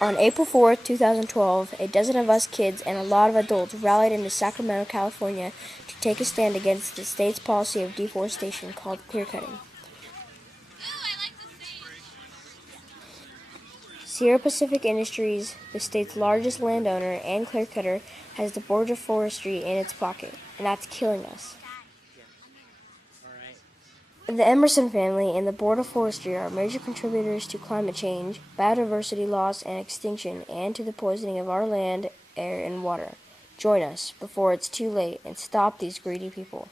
On April 4, 2012, a dozen of us kids and a lot of adults rallied into Sacramento, California to take a stand against the state's policy of deforestation called clearcutting. Sierra Pacific Industries, the state's largest landowner and clearcutter, has the Board of Forestry in its pocket, and that's killing us. The Emerson family and the Board of Forestry are major contributors to climate change, biodiversity loss and extinction, and to the poisoning of our land, air, and water. Join us before it's too late and stop these greedy people.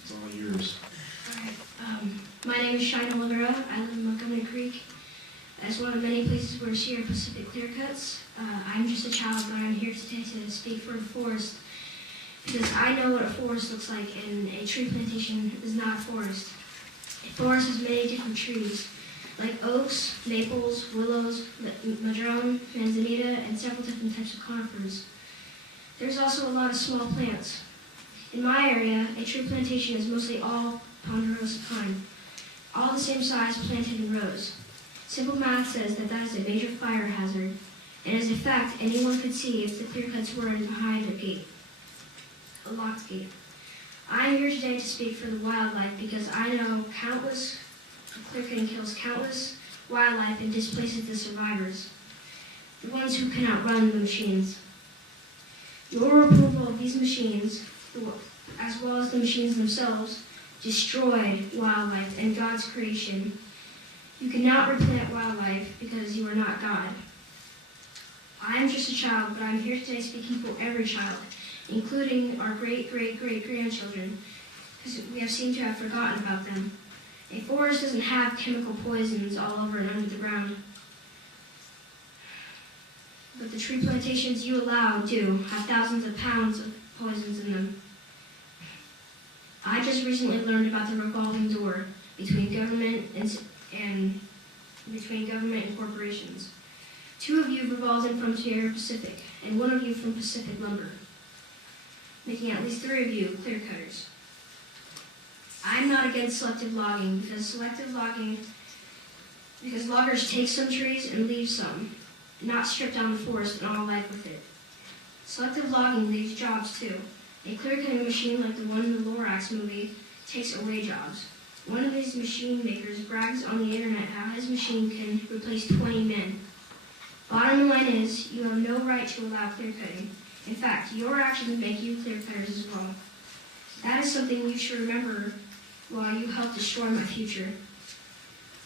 It's all yours. My name is Shina Olivera. I live in Montgomery Creek. That's one of many places where Sierra Pacific clear cuts. I'm just a child, but I'm here today to speak for the forest because I know what a forest looks like, and a tree plantation is not a forest. A forest has many different trees, like oaks, maples, willows, madrone, manzanita, and several different types of conifers. There's also a lot of small plants. In my area, a tree plantation is mostly all ponderosa pine, all the same size, planted in rows. Simple math says that that is a major fire hazard, and as a fact, anyone could see if the clear cuts were behind a gate, a locked gate. I am here today to speak for the wildlife because I know clear cutting kills countless wildlife and displaces the survivors, the ones who cannot run the machines. Your approval of these machines, as well as the machines themselves, destroy wildlife and God's creation. You cannot replant wildlife because you are not God. I am just a child, but I'm here today speaking for every child, including our great-great-great-grandchildren, because we have seemed to have forgotten about them. A forest doesn't have chemical poisons all over and under the ground, but the tree plantations you allow do have thousands of pounds of poisons in them. I just recently learned about the revolving door between government and corporations. 2 of you revolved in from Sierra Pacific, and 1 of you from Pacific Lumber, making at least 3 of you clear cutters. I'm not against selective logging because loggers take some trees and leave some, not strip down the forest and all life with it. Selective logging leaves jobs too. A clear-cutting machine like the one in the Lorax movie takes away jobs. One of these machine makers brags on the internet how his machine can replace 20 men. Bottom line is, you have no right to allow clear-cutting. In fact, your actions make you clear-cutters as well. That is something you should remember while you help destroy my future.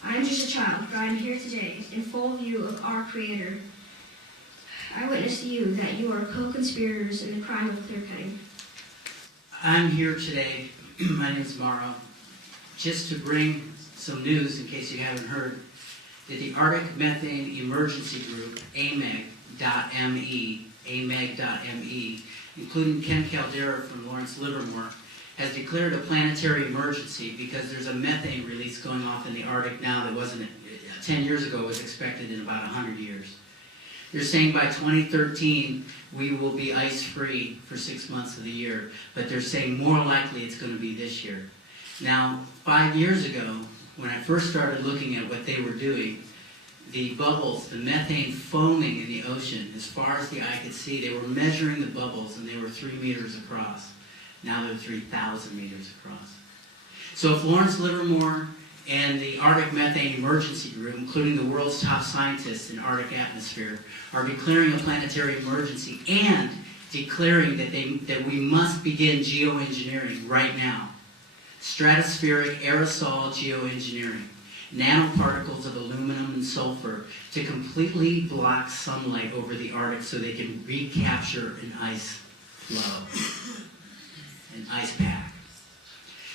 I am just a child, but I am here today in full view of our Creator. I witness to you that you are co-conspirators in the crime of clear-cutting. I'm here today, my name is Morrow, just to bring some news in case you haven't heard, that the Arctic Methane Emergency Group, AMEG.me, including Ken Caldera from Lawrence Livermore, has declared a planetary emergency because there's a methane release going off in the Arctic now that wasn't 10 years ago, was expected in about 100 years. They're saying by 2013 we will be ice-free for 6 months of the year, but they're saying more likely it's going to be this year. Now, 5 years ago, when I first started looking at what they were doing, the bubbles, the methane foaming in the ocean, as far as the eye could see, they were measuring the bubbles and they were 3 meters across. Now they're 3,000 meters across. So if Lawrence Livermore and the Arctic Methane Emergency Group, including the world's top scientists in Arctic atmosphere, are declaring a planetary emergency and declaring that we must begin geoengineering right now. Stratospheric aerosol geoengineering, nanoparticles of aluminum and sulfur to completely block sunlight over the Arctic so they can recapture an ice flow, an ice pack.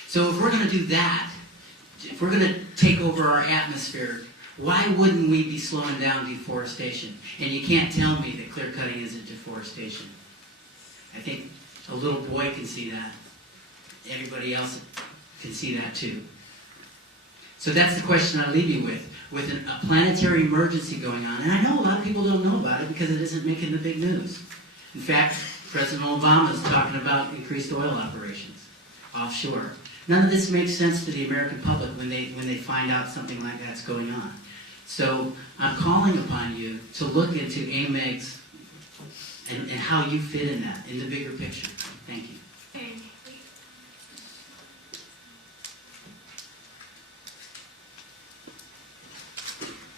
So if we're going to do that, if we're going to take over our atmosphere, Why wouldn't we be slowing down deforestation? And you can't tell me that clear cutting isn't deforestation. I think a little boy can see that. Everybody else can see that too. So that's the question I leave you with. With a planetary emergency going on, and I know a lot of people don't know about it because it isn't making the big news. In fact, President Obama is talking about increased oil operations offshore. None of this makes sense to the American public when they find out something like that's going on. So I'm calling upon you to look into AMEG's and how you fit in that, in the bigger picture. Thank you.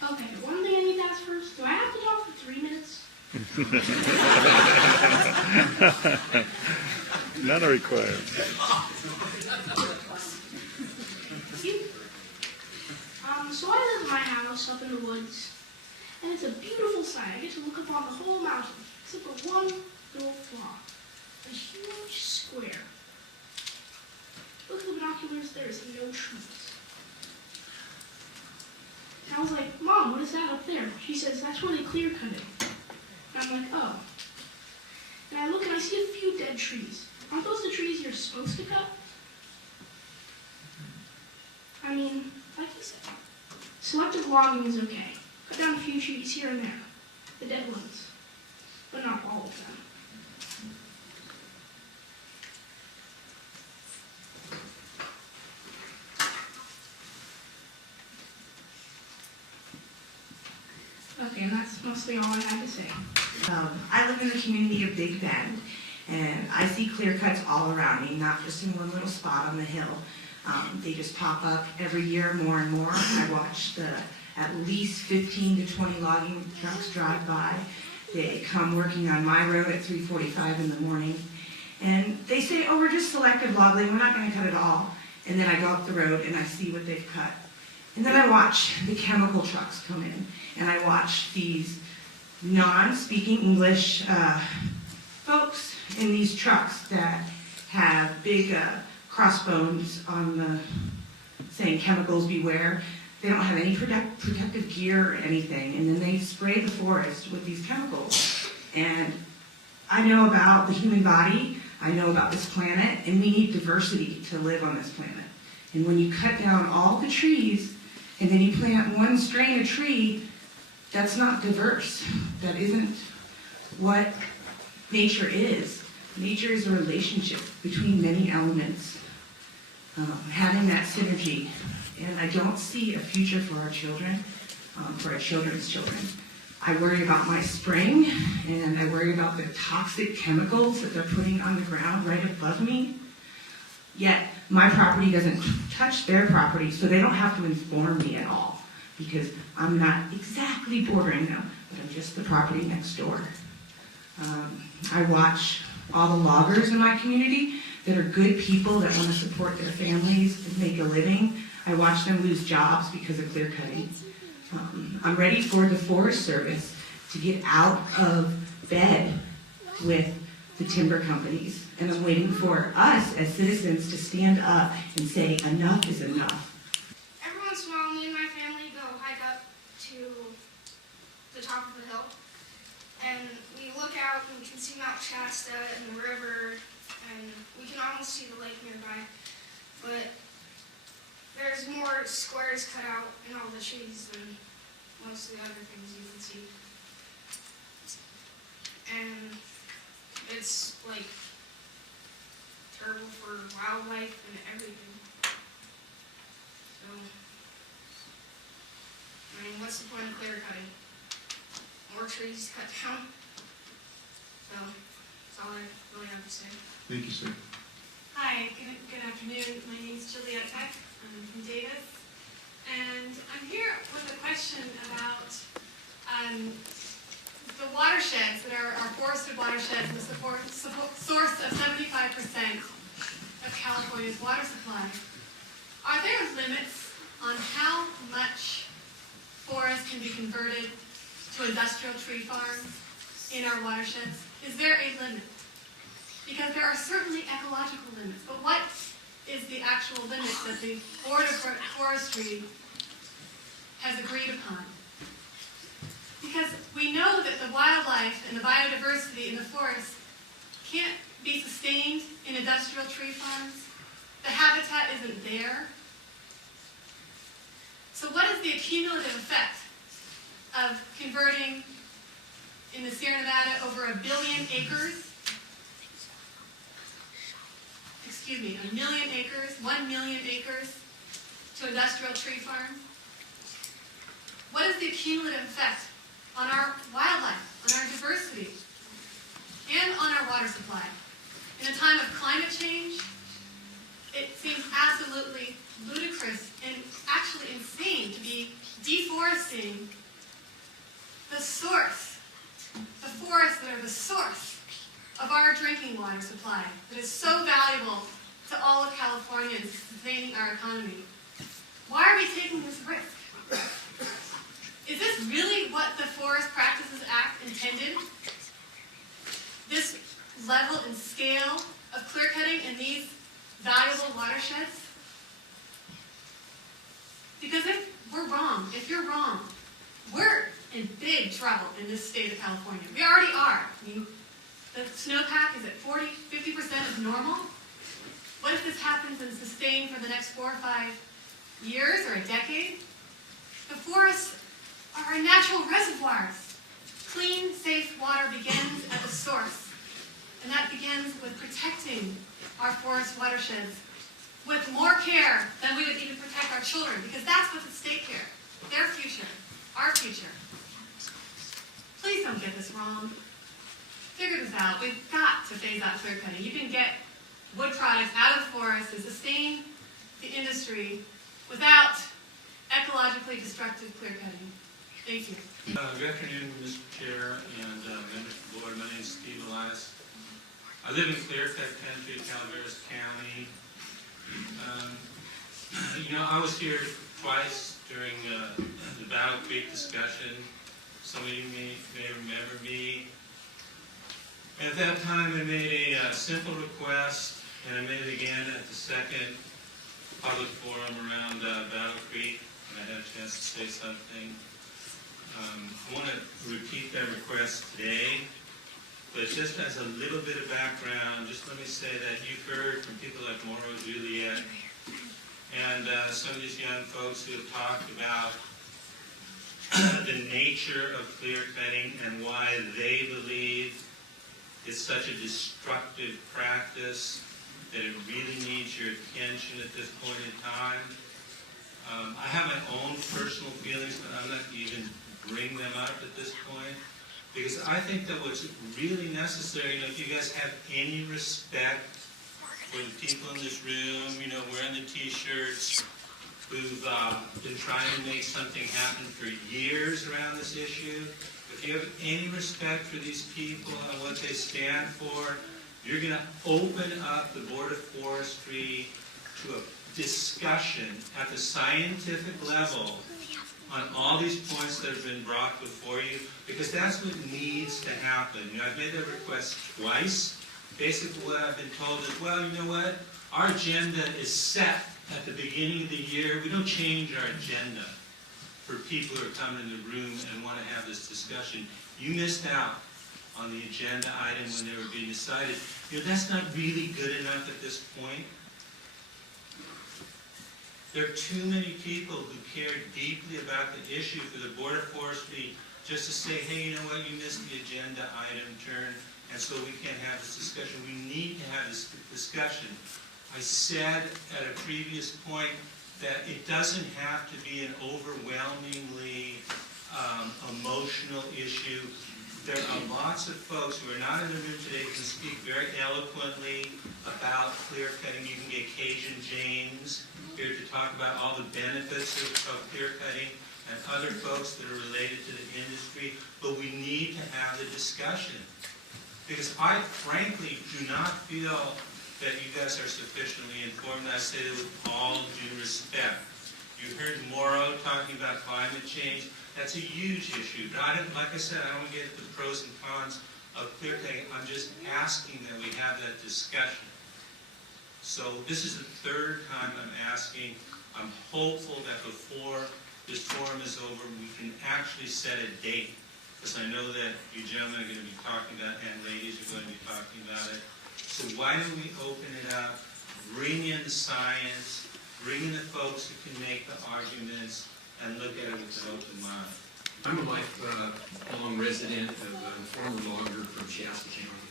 Okay, one thing I need to ask first, do I have to talk for 3 minutes? None are required. So I live in my house up in the woods, and it's a beautiful sight. I get to look up on the whole mountain, except for one little flaw, a huge square. Look at the binoculars, there is no trees. And I was like, Mom, what is that up there? She says, that's where they clear cut it. And I'm like, oh. And I look and I see a few dead trees. Aren't those the trees you're supposed to cut? I mean, like you said, selective logging is okay. Cut down a few trees here and there, the dead ones, but not all of them. Okay, and that's mostly all I had to say. I live in the community of Big Bend, and I see clear cuts all around me, not just in one little spot on the hill. They just pop up every year more and more. I watch at least 15 to 20 logging trucks drive by. They come working on my road at 3:45 in the morning. And they say, oh, we're just selective logging, we're not going to cut it all. And then I go up the road and I see what they've cut. And then I watch the chemical trucks come in, and I watch these non-speaking English folks in these trucks that have big crossbones on the saying chemicals beware. They don't have any protective gear or anything, and then they spray the forest with these chemicals. And I know about the human body, I know about this planet, and we need diversity to live on this planet. And when you cut down all the trees, and then you plant one strain of tree, that's not diverse. That isn't what nature is. Nature is a relationship between many elements, having that synergy. And I don't see a future for our children, for our children's children. I worry about my spring, and I worry about the toxic chemicals that they're putting on the ground right above me. Yet, my property doesn't touch their property, so they don't have to inform me at all, because I'm not exactly bordering them, but I'm just the property next door. I watch all the loggers in my community that are good people that want to support their families and make a living. I watch them lose jobs because of clear cutting. I'm ready for the Forest Service to get out of bed with the timber companies. And I'm waiting for us as citizens to stand up and say enough is enough. Every once in a while, me and my family go hike up to the top of the hill, and we look out and we can see Mount Shasta and the river, and we can almost see the lake nearby. But there's more squares cut out in all the trees than most of the other things you can see. And it's like terrible for wildlife and everything. So, I mean, what's the point of clear cutting? More trees cut down? So, that's all I really have to say. Thank you, sir. Hi, good afternoon. My name is Juliet Peck. I'm from Davis. And I'm here with a question about the watersheds that are forested watersheds, the source of 75% of California's water supply. Are there limits on how much forest can be converted to industrial tree farms in our watersheds? Is there a limit? Because there are certainly ecological limits, but what is the actual limit that the Board of Forestry has agreed upon the biodiversity in the forest can't be sustained in industrial tree farms. The habitat isn't there. So what is the cumulative effect of converting in the Sierra Nevada over 1 billion acres? Excuse me, 1 million acres, 1 million acres to industrial tree farms? What is the cumulative effect on our wildlife, on our diversity, and on our water supply? In a time of climate change, it seems absolutely ludicrous and actually insane to be deforesting the source, the forests that are the source of our drinking water supply that is so valuable to all of California and sustaining our economy. Why are we taking this risk? Is this really what the Forest Practices Act intended? This level and scale of clear-cutting in these valuable watersheds? Because if we're wrong, if you're wrong, we're in big trouble in this state of California. We already are. I mean, the snowpack is at 40, 50% of normal. What if this happens and sustained for the next 4 or 5 years or a decade? The forests are our natural reservoirs. Clean, safe water begins at the source. And that begins with protecting our forest watersheds with more care than we would even protect our children, because that's what's at stake here. Their future, our future. Please don't get this wrong. Figure this out. We've got to phase out clear cutting. You can get wood products out of the forest and sustain the industry without ecologically destructive clear cutting. Thank you. Good afternoon, Mr. Chair and members of the board. My name is Steve Elias. I live in Clearcut Country, Calaveras County. I was here twice during the Battle Creek discussion. Some of you may remember me. At that time, I made a simple request, and I made it again at the second public forum around Battle Creek, and I had a chance to say something. I want to repeat that request today, but just as a little bit of background, just let me say that you've heard from people like Mauro Juliet and some of these young folks who have talked about the nature of clear cutting and why they believe it's such a destructive practice that it really needs your attention at this point in time. I have my own personal feelings, but I'm not even bring them up at this point, because I think that what's really necessary, if you guys have any respect for the people in this room, wearing the t-shirts, who've been trying to make something happen for years around this issue, if you have any respect for these people and what they stand for, you're going to open up the Board of Forestry to a discussion at the scientific level on all these points that have been brought before you, because that's what needs to happen. I've made that request twice. Basically what I've been told is, well, you know what? Our agenda is set at the beginning of the year. We don't change our agenda for people who are coming in the room and want to have this discussion. You missed out on the agenda item when they were being decided. That's not really good enough at this point. There are too many people who care deeply about the issue for the Board of Forestry just to say, hey, you know what, you missed the agenda item turn, and so we can't have this discussion. We need to have this discussion. I said at a previous point that it doesn't have to be an overwhelmingly emotional issue. There are lots of folks who are not in the room today who can speak very eloquently about clear cutting. You can get Cajun James here to talk about all the benefits of clear cutting, and other folks that are related to the industry, but we need to have the discussion. Because I frankly do not feel that you guys are sufficiently informed. I say that with all due respect. You heard Mauro talking about climate change. That's a huge issue. But like I said, I don't get the pros and cons of clear cutting. I'm just asking that we have that discussion. So this is the third time I'm asking. I'm hopeful that before this forum is over, we can actually set a date because I know that you gentlemen are going to be talking about, and ladies are going to be talking about it. So why don't we open it up, bring in the science, bring in the folks who can make the arguments, and look at it with an open mind. I'm a lifelong resident of former logger from Shasta County.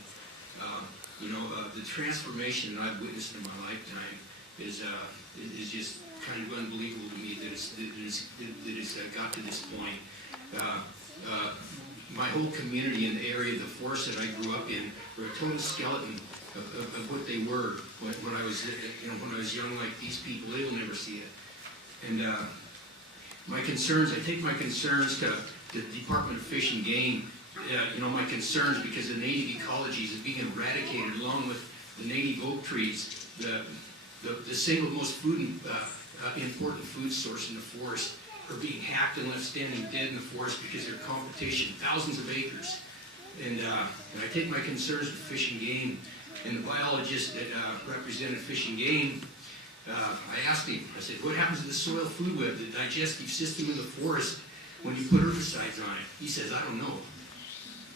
The transformation that I've witnessed in my lifetime is just kind of unbelievable to me that it's got to this point. My whole community in the area, the forest that I grew up in, were a total skeleton of what they were when I was when I was young. Like these people, they will never see it. And my concerns, I take my concerns to the Department of Fish and Game. My concerns because the native ecologies are being eradicated along with the native oak trees, the single most important food source in the forest, are being hacked and left standing dead in the forest because they're competition, thousands of acres. And I take my concerns to Fish and Game, and the biologist that represented Fish and Game, I asked him, I said, what happens to the soil food web, the digestive system in the forest when you put herbicides on it? He says, I don't know.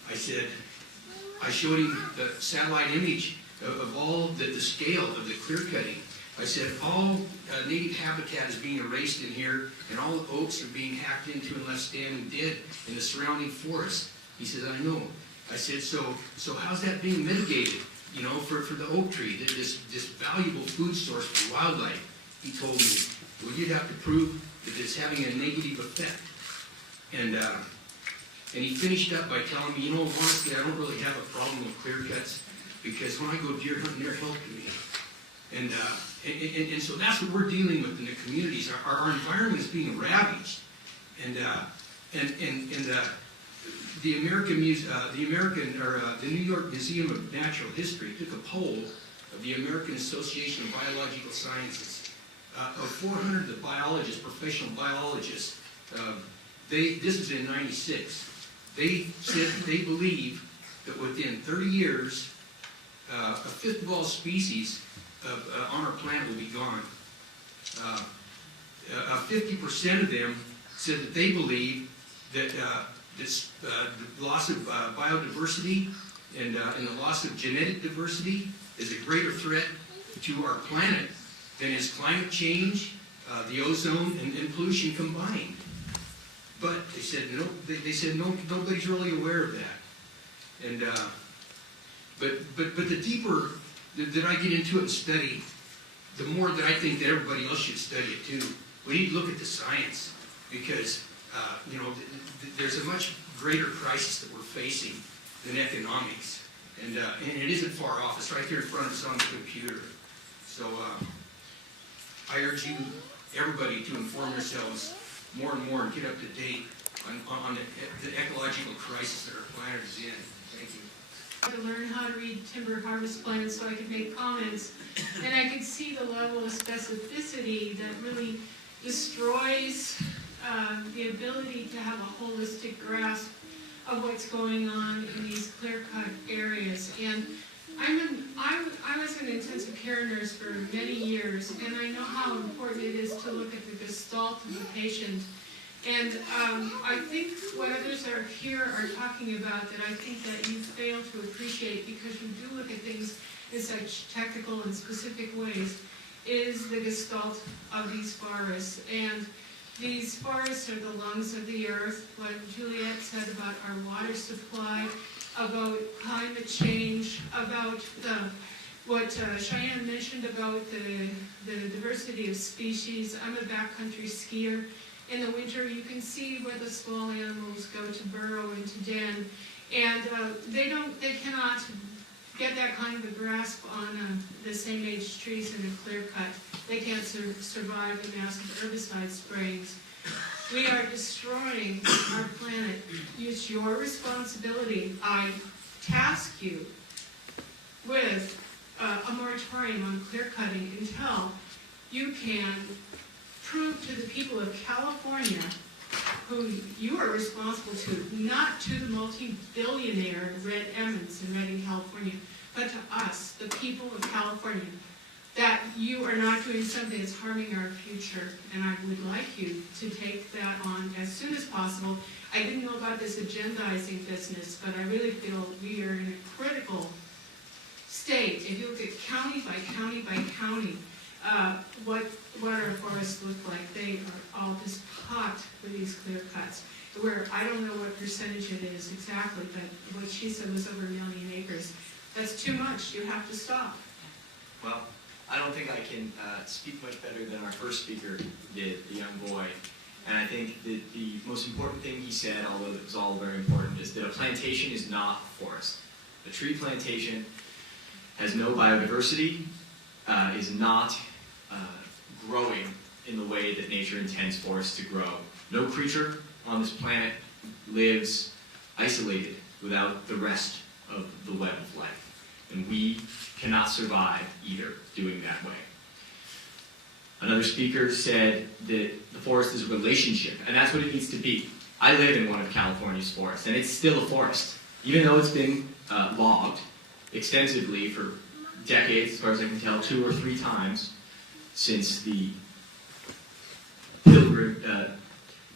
I showed him the satellite image of all the scale of the clear cutting. I said, all native habitat is being erased in here, and all the oaks are being hacked into and left standing dead in the surrounding forest. He says, I know. I said, so how's that being mitigated, for the oak tree, this valuable food source for wildlife? He told me, well, you'd have to prove that it's having a negative effect. And he finished up by telling me, honestly, I don't really have a problem with clear cuts because when I go deer hunting, they're helping me. And so that's what we're dealing with in the communities. Our environment is being ravaged. The New York Museum of Natural History took a poll of the American Association of Biological Sciences. Of 400 of the biologists, professional biologists, this was in '96. They said that they believe that within 30 years, a fifth of all species on our planet will be gone. 50% of them said that they believe that the loss of biodiversity and the loss of genetic diversity is a greater threat to our planet than is climate change, the ozone, and pollution combined. But they said nobody's really aware of that. And but the deeper that I get into it and study, the more that I think that everybody else should study it too. We need to look at the science because there's a much greater crisis that we're facing than economics, and it isn't far off. It's right there in front of us on the computer. So I urge you, everybody, to inform yourselves more and more and get up to date on the ecological crisis that our planet is in. Thank you. To learn how to read timber harvest plans so I could make comments, and I could see the level of specificity that really destroys the ability to have a holistic grasp of what's going on in these clear-cut areas. And I was an intensive care nurse for many years, and I know how important it is to look at the gestalt of the patient. And I think what others are here are talking about that I think that you fail to appreciate because you do look at things in such technical and specific ways is the gestalt of these forests. And these forests are the lungs of the earth. What Juliet said about our water supply, about climate change, about what Cheyenne mentioned about the diversity of species. I'm a backcountry skier. In the winter, you can see where the small animals go to burrow and to den, and they cannot get that kind of a grasp on the same age trees in a clear cut. They can't survive the massive herbicide sprayings. We are destroying our planet. It's your responsibility. I task you with a moratorium on clear cutting until you can prove to the people of California, who you are responsible to, not to the multi-billionaire Red Emmons in Redding, California, but to us, the people of California, that you are not doing something that's harming our future, and I would like you to take that on as soon as possible. I didn't know about this agendizing business, but I really feel we are in a critical state. If you look at county by county by county, what our forests look like, they are all just packed with these clear cuts. Where I don't know what percentage it is exactly, but what she said was over 1 million acres. That's too much. You have to stop. Well, I don't think I can speak much better than our first speaker did, the young boy. And I think that the most important thing he said, although it was all very important, is that a plantation is not a forest. A tree plantation has no biodiversity, is not growing in the way that nature intends forests to grow. No creature on this planet lives isolated without the rest of the web of life. And we cannot survive either doing that way. Another speaker said that the forest is a relationship, and that's what it needs to be. I live in one of California's forests, and it's still a forest, even though it's been logged extensively for decades, as far as I can tell, 2 or 3 times since the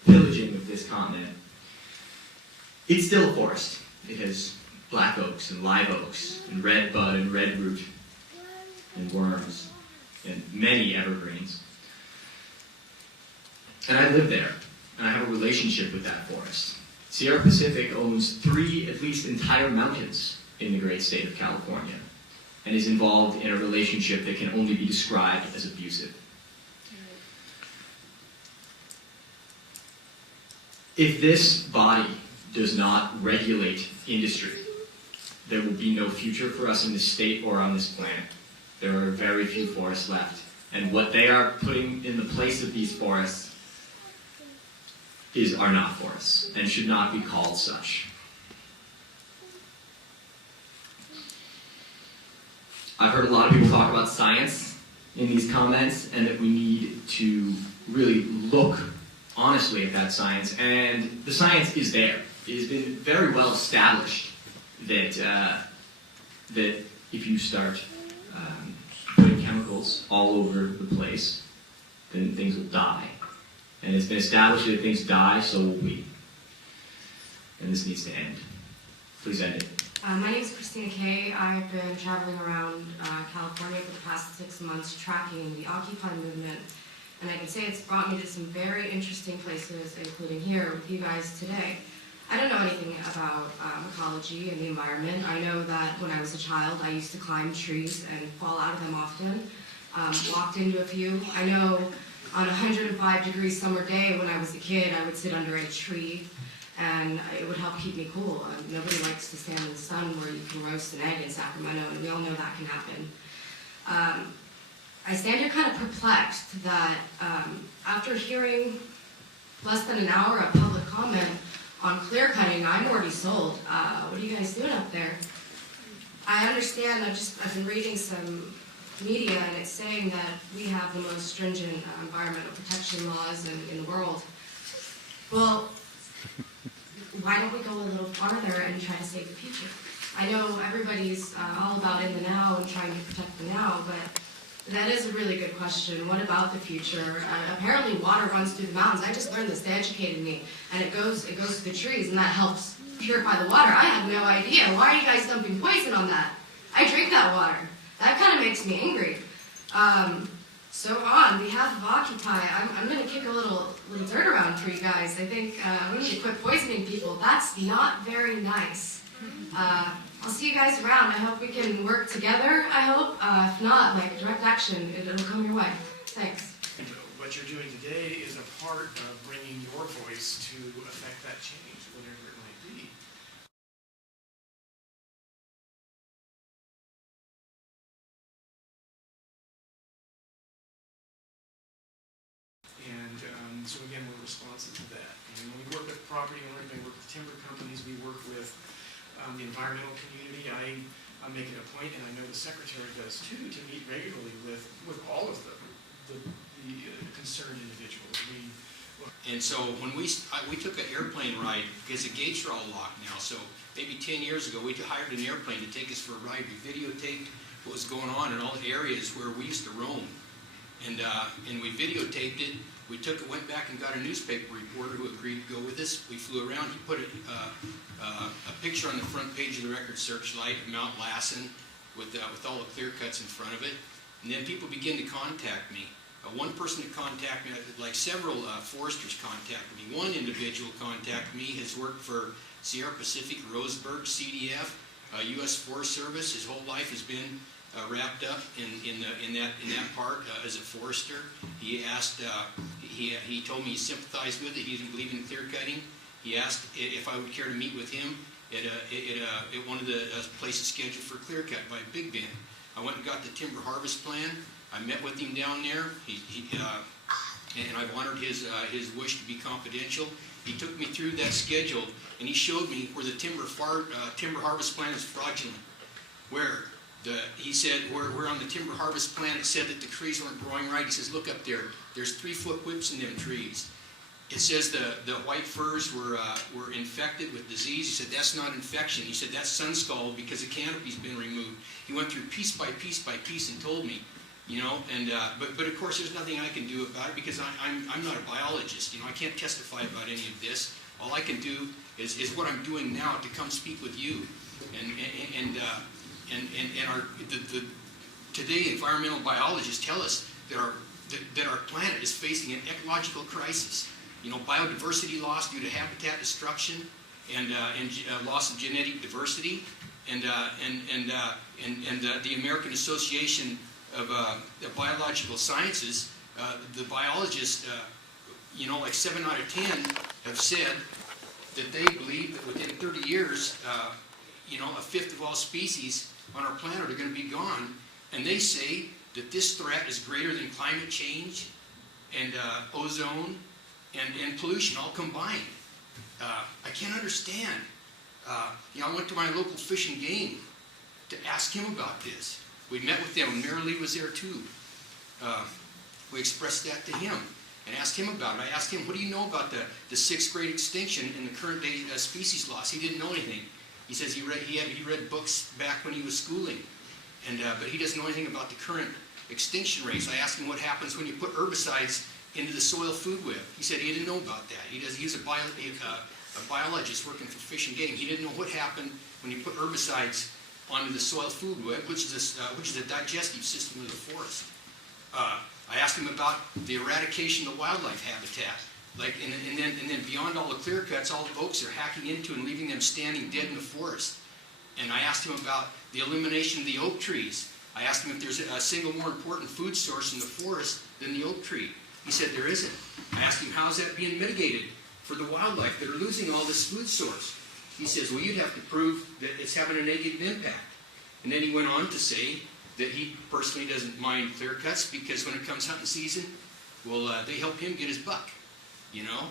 pillaging of this continent. It's still a forest. It has black oaks and live oaks and red bud and red root and worms and many evergreens. And I live there, and I have a relationship with that forest. Sierra Pacific owns 3 at least entire mountains in the great state of California and is involved in a relationship that can only be described as abusive. If this body does not regulate industry, there will be no future for us in this state or on this planet. There are very few forests left. And what they are putting in the place of these forests are not forests and should not be called such. I've heard a lot of people talk about science in these comments, and that we need to really look honestly at that science. And the science is there. It has been very well established that that if you start putting chemicals all over the place, then things will die. And it's been established that if things die, so will we. And this needs to end. Please end it. My name is Christina Kay. I've been traveling around California for the past 6 months tracking the Occupy movement. And I can say it's brought me to some very interesting places, including here with you guys today. I don't know anything about ecology and the environment. I know that when I was a child, I used to climb trees and fall out of them often. Walked into a few. I know on a 105-degree summer day when I was a kid, I would sit under a tree and it would help keep me cool. Nobody likes to stand in the sun where you can roast an egg in Sacramento, and we all know that can happen. I stand here kind of perplexed that after hearing less than an hour of public comment on clear cutting, I'm already sold. What are you guys doing up there? I understand, I've been reading some media, and it's saying that we have the most stringent environmental protection laws in the world. Well, why don't we go a little farther and try to save the future? I know everybody's all about in the now and trying to protect the now, but that is a really good question. What about the future? Apparently water runs through the mountains. I just learned this, they educated me. And it goes to the trees, and that helps purify the water. I had no idea. Why are you guys dumping poison on that? I drink that water. That kind of makes me angry. So on behalf of Occupy, I'm going to kick a little dirt around for you guys. I think we need to quit poisoning people. That's not very nice. I'll see you guys around. I hope we can work together, I hope. If not, like direct action, it'll come your way. Thanks. What you're doing today is a part of bringing your voice to affect that change, whatever it might be. And so again, we're responsive to that. And when we work with property owners, we work with timber companies, we work with the environmental community. I make it a point, and I know the secretary does too, to meet regularly with all of the concerned individuals. And so when we took an airplane ride, because the gates are all locked now, so maybe 10 years ago we hired an airplane to take us for a ride. We videotaped what was going on in all the areas where we used to roam. And we videotaped it. We went back and got a newspaper reporter who agreed to go with us. We flew around. He put a picture on the front page of the Record Searchlight of Mount Lassen with all the clear cuts in front of it. And then people began to contact me. One person that contacted me, like several foresters contacted me. One individual contacted me, has worked for Sierra Pacific, Roseburg, CDF, U.S. Forest Service. His whole life has been wrapped up in that part as a forester. He asked, he told me he sympathized with it. He didn't believe in clear cutting. He asked if I would care to meet with him at one of the places scheduled for clear cut by Big Bend. I went and got the timber harvest plan. I met with him down there, and I've honored his wish to be confidential. He took me through that schedule, and he showed me where the timber harvest plan is fraudulent. He said, where on the timber harvest plan it said that the trees weren't growing right. He says, look up there. There's 3-foot whips in them trees. It says the white firs were infected with disease. He said, that's not infection. He said, that's sun scald because the canopy's been removed. He went through piece by piece by piece and told me, you know, and but of course there's nothing I can do about it because I'm not a biologist. You know, I can't testify about any of this. All I can do is what I'm doing now to come speak with you, today environmental biologists tell us that our planet is facing an ecological crisis. You know, biodiversity loss due to habitat destruction and loss of genetic diversity, and the American Association of Biological Sciences, the biologists, you know, like 7 out of 10 have said that they believe that within 30 years, you know, 1/5 of all species on our planet are going to be gone, and they say that this threat is greater than climate change and ozone and pollution all combined. I can't understand. You know, I went to my local Fish and Game to ask him about this. We met with them, and Mary Lee was there too. We expressed that to him and asked him about it. I asked him, what do you know about the 6th grade extinction and the current day species loss? He didn't know anything. He says he read books back when he was schooling, but he doesn't know anything about the current extinction rates. I asked him what happens when you put herbicides into the soil food web. He said he didn't know about that. He's a biologist working for Fish and Game. He didn't know what happened when you put herbicides onto the soil food web, which is a digestive system of the forest. I asked him about the eradication of the wildlife habitat. And then beyond all the clear cuts, all the oaks are hacking into and leaving them standing dead in the forest. And I asked him about the elimination of the oak trees. I asked him if there's a single more important food source in the forest than the oak tree. He said there isn't. I asked him, how's that being mitigated for the wildlife that are losing all this food source? He says, well, you'd have to prove that it's having a negative impact. And then he went on to say that he personally doesn't mind clear cuts because when it comes hunting season, well, they help him get his buck, you know?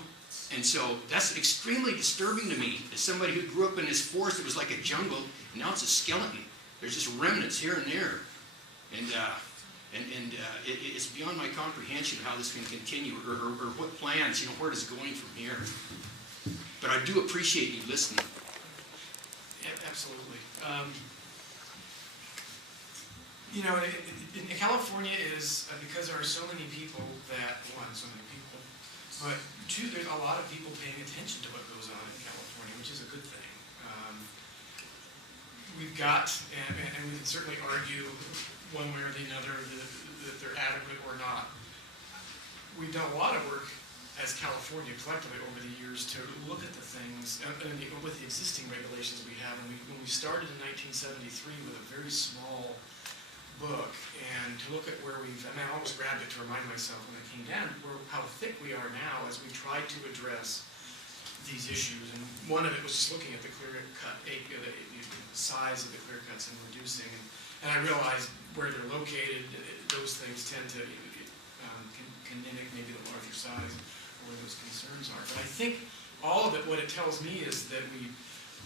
And so that's extremely disturbing to me as somebody who grew up in this forest that was like a jungle, and now it's a skeleton. There's just remnants here and there. And it's beyond my comprehension how this can continue or what plans, you know, where it is going from here. But I do appreciate you listening. Yeah, absolutely. You know, in California is, because there are so many people that, one, so many people, but two, there's a lot of people paying attention to what goes on in California, which is a good thing. We've got, and we can certainly argue one way or the other that they're adequate or not. We've done a lot of work as California collectively over the years to look at the things with the existing regulations we have. And when we started in 1973 with a very small book, and to look at where we've, and I always grabbed it to remind myself when it came down, how thick we are now as we try to address these issues. And one of it was just looking at the clear cut, the size of the clear cuts and reducing. And I realized where they're located, those things tend to can mimic maybe the larger size where those concerns are. But I think all of it, what it tells me is that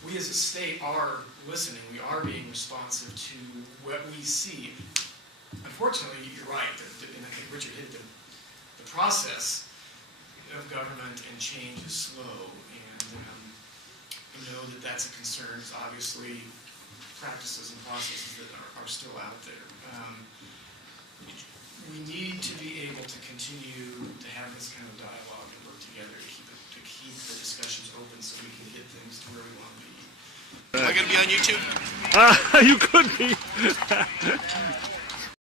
we as a state are listening. We are being responsive to what we see. Unfortunately, you're right, and I think Richard hit the process of government and change is slow, and I know that that's a concern. It's obviously practices and processes that are still out there. We need to be able to continue to have this kind of dialogue and work together to keep the discussions open so we can get things to where we want to be. Am I going to be on YouTube? You could be.